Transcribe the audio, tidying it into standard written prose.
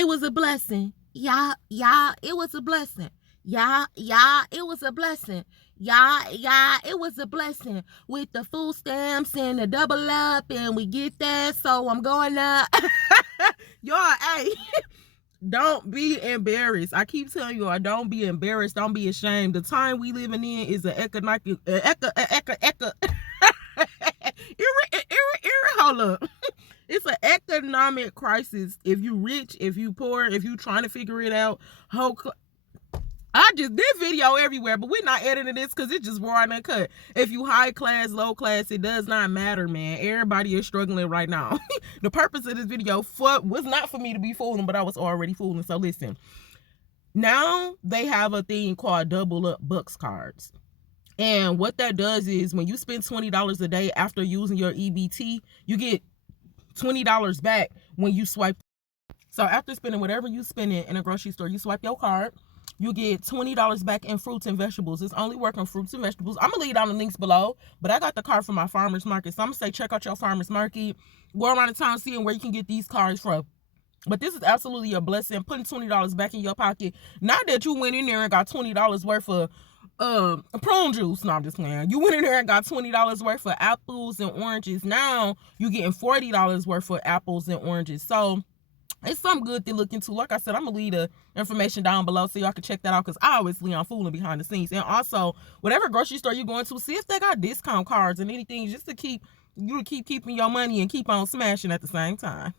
It was a blessing. Yeah, it was a blessing. Yeah, it was a blessing. Yeah, it was a blessing. With the food stamps and the double up, and we get that, so I'm going up. Y'all, hey, don't be embarrassed. I keep telling you, don't be embarrassed. Don't be ashamed. The time we living in is an economic, hold up. It's an economic crisis. If you rich, if you poor, if you trying to figure it out, this video everywhere, but we're not editing this because it's just raw and uncut. If you high class, low class, it does not matter, man. Everybody is struggling right now. The purpose of this video was not for me to be fooling, but I was already fooling. So listen, now they have a thing called double up bucks cards. And what that does is when you spend $20 a day after using your EBT, you get $20 back when you swipe. So after spending whatever you spend in a grocery store, you swipe your card, you get $20 back in fruits and vegetables. It's only working on fruits and vegetables. I'm going to leave down the links below, but I got the card from my farmer's market. So I'm going to say check out your farmer's market. Go around the town seeing where you can get these cards from. But this is absolutely a blessing, putting $20 back in your pocket. Not that you went in there and got $20 worth of prune juice. No, I'm just playing. You went in there and got $20 worth of apples and oranges. Now you're getting $40 worth of apples and oranges. So it's something good to look into. Like I said, I'm going to leave the information down below so y'all can check that out, because obviously I'm fooling behind the scenes. And also, whatever grocery store you're going to, see if they got discount cards and anything, just to keep keeping your money and keep on smashing at the same time.